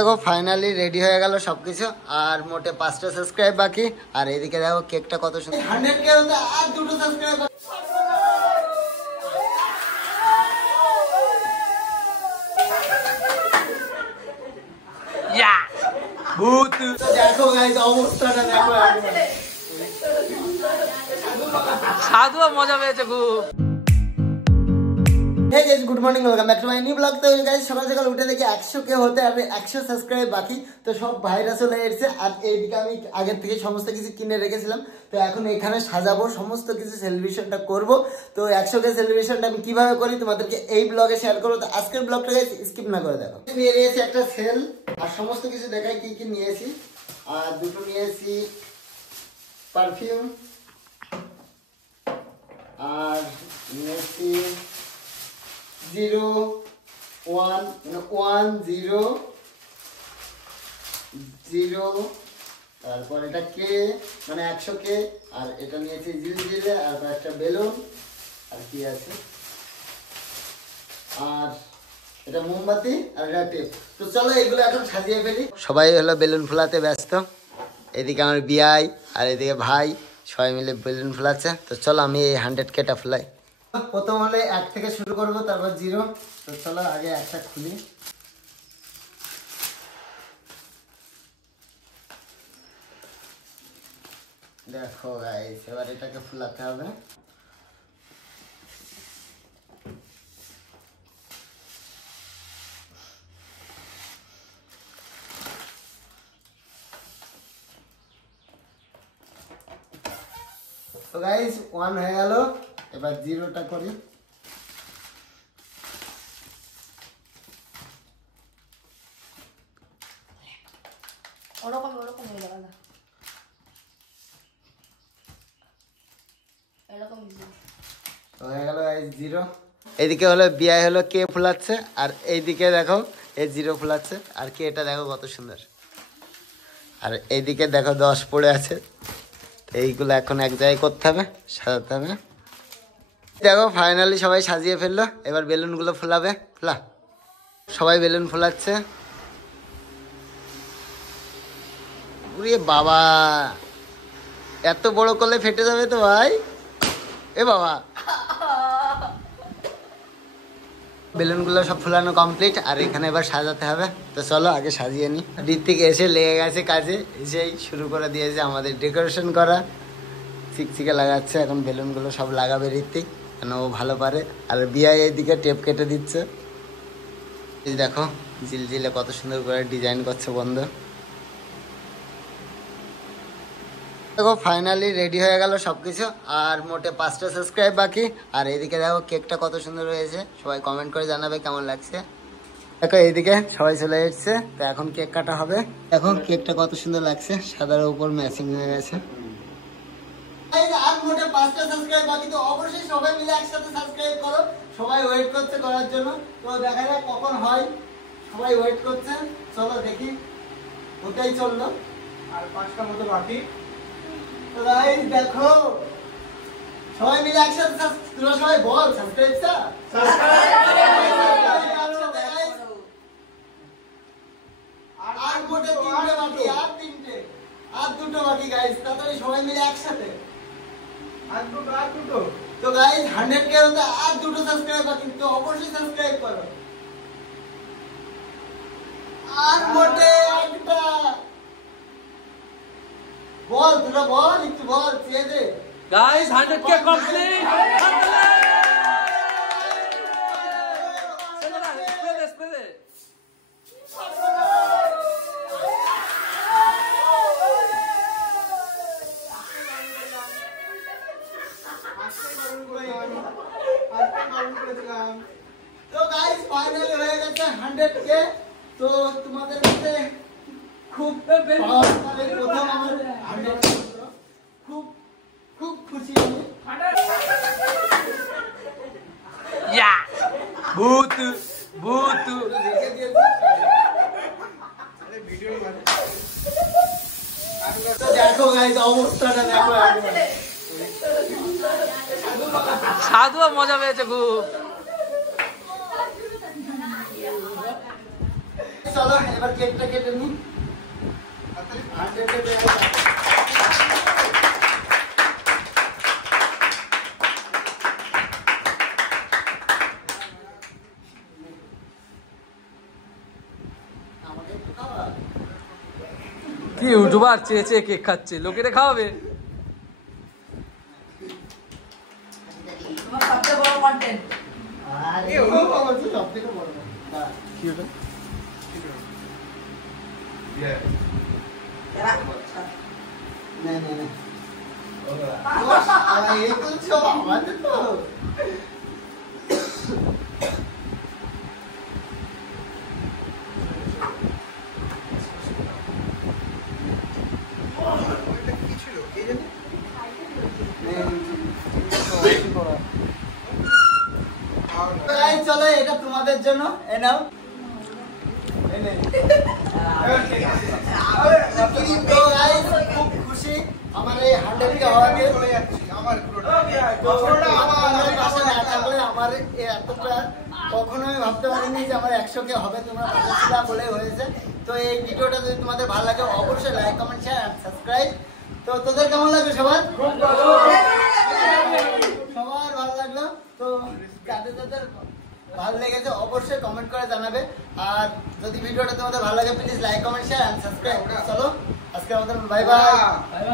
দেখো finally ready হয়ে গেল সবকিছু আর মোটে 5টা সাবস্ক্রাইব বাকি আর এদিকে দেখো কেকটা কত সুন্দর 100k হতে আর 2টো সাবস্ক্রাইব ইয়া ভূত দেখো গাইস অবস্থাটা দেখো সাধু মজা পেয়েছে খুব। Hey guys, good morning, welcome back to my new vlog। তো guys সকাল সকাল উঠে দেখি 100k হতে আর 100 সাবস্ক্রাইব বাকি, তো সব ভাইরা চলে এসেছে আর এইদিকে আমি আগের থেকে সমস্ত কিছু কিনে রেখেছিলাম, তো এখন এখানে সাজাবো, সমস্ত কিছু সেলিব্রেশনটা করব। তো 100k সেলিব্রেশনটা আমি কিভাবে করি তোমাদেরকে এই ব্লগে শেয়ার করব, তো আজকের ব্লগটা গাইস স্কিপ না করে দেখো। আমি নিয়েছি একটা সেল আর সমস্ত কিছু দেখাই কি কি নিয়েছি। আর দুটো নিয়েছি পারফিউম আর নিয়েছি 0110 তারপর এটা কে মানে 100k আর এটা নিয়েছি জিলজিলে আর একটা বেলুন আর কি আছে আর এটা মোমবাতি আর এটা টেপ। তো চলো এগুলো এখন সাজিয়ে ফেলি। সবাই হলো বেলুন ফোলাতে ব্যস্ত, এদিকে আমার বিয়াই আর এদিকে ভাই সবাই মিলে বেলুন ফোলাচ্ছে। তো চলো আমি এই 100kটা ফোলাই। প্রথম হলে 1 থেকে শুরু করবো, তারপর 0। তো চলো আগে একটা খুলি। দেখো গাইস এবার এটাকে ফুলাতে হবে। তো গাইস 1 হয়ে গেল, এবার 0টা করি। ওরকম হয়ে গেল না, এরকম হয়ে গেল গাইস 0। এইদিকে হলো বিয়াই হলো কে ফুলাচ্ছে আর এইদিকে দেখো এই 0 ফুলাচ্ছে আর কে এটা দেখো কত সুন্দর। আর এইদিকে দেখো 10 পড়ে আছে, এইগুলো এখন এক জায়গায় করতে হবে, সাজাতে হবে। দেখো ফাইনালি সবাই সাজিয়ে ফেললো, এবার বেলুনগুলো ফোলাবে। ফোলা সবাই বেলুন ফোলাচ্ছে। উরে বাবা এত বড় করলে ফেটে যাবে তো ভাই, এ বাবা। বেলুনগুলো সব ফুলানো কমপ্লিট আর এখানে এবার সাজাতে হবে। তো চলো আগে সাজিয়ে নি। ঋত্বিক এসে লেগে গেছে কাজে, এসেই শুরু করে দিয়েছে আমাদের ডেকোরেশন করা, চিকচিকে লাগাচ্ছে। এখন বেলুনগুলো সব লাগাবে ঋত্বিক, কেন ও ভালো পারে। আর বিয়াই এইদিকে টেপ কেটে দিচ্ছে। এই দেখো জিলজিলে কত সুন্দর করে ডিজাইন করছে বন্ধু। দেখো ফাইনালি রেডি হয়ে গেল সবকিছু আর মোটে 5টা সাবস্ক্রাইব বাকি। আর এইদিকে দেখো কেকটা কত সুন্দর হয়েছে, সবাই কমেন্ট করে জানাবে কেমন লাগছে। দেখো এইদিকে সবাই চলে এসেছে, তো এখন কেক কাটা হবে। দেখো কেকটা কত সুন্দর লাগছে, সাদার উপর ম্যাচিং হয়ে গেছে। আর মোটে 5টা সাবস্ক্রাইব বাকি, তো অবশ্যই সবাই মিলে একসাথে সাবস্ক্রাইব করো। সবাই ওয়েট করছে করার জন্য, তো দেখা যাক কখন হয়। সবাই ওয়েট করছে, চলো দেখি। ওটাই চললো আর 5টা মতো বাকি। তো গাইস দেখো সবাই মিলে একসাথে তোরা সবাই বল সাবস্ক্রাইব আর মোটে 3টে বাকি, আর 3টে আর 2টো বাকি গাইস, তাড়াতাড়ি সবাই মিলে একসাথে আর দুটো। তো গাইস 100k হতে আর 2টো সাবস্ক্রাইব বাকি, তো অবশ্যই সাবস্ক্রাইব করো। আর মোটে একটা বল, তোরা বল একটু বল চেয়ে দে গাইস 100k কমপ্লিট। চলো না স্প্রে তো গাইস ফাইনালি হয়ে গেছে 100k। তো তোমাদের কাছে খুব প্রথম আমার 100k খুব খুব খুশি আমি। ইয়া ভূত ভূত দেখো গাইস অবস্থাটা দেখো। সাধু মজা পেয়েছে খুব। চলো এবার কেকটা কেটে নি। 100 কি ইউটিউবার চেয়ে চেয়ে কেক খাচ্ছে, লোকেরে খাওয়াবে। তোমার সবচেয়ে বড় কন্টেন্ট। আরে ও হচ্ছে সবথেকে বড়। হ্যাঁ কি ওটা? না না না এই তো সব আমাদের তো। চলো এটা তোমাদের জন্য এ নাও। খুব খুশি আমার এই 100কে হওয়াতে। আমার এতটা কখনো আমি ভাবতে পারিনি যে আমার 100কে হবে। তোমরা পাশে বলে হয়েছে। তো এই ভিডিওটা যদি তোমাদের ভালো লাগে অবশ্যই লাইক কমেন্ট শেয়ার আর সাবস্ক্রাইব। তো তোদের কেমন লাগলো সবার? সবার ভালো লাগলো। তো যাদের যাদের ভালো লেগেছে অবশ্যই কমেন্ট করে জানাবে। আর যদি ভিডিওটা তোমাদের ভালো লাগে প্লিজ লাইক কমেন্ট শেয়ার আর সাবস্ক্রাইব। চলো আজকে আমাদের বাই বাই।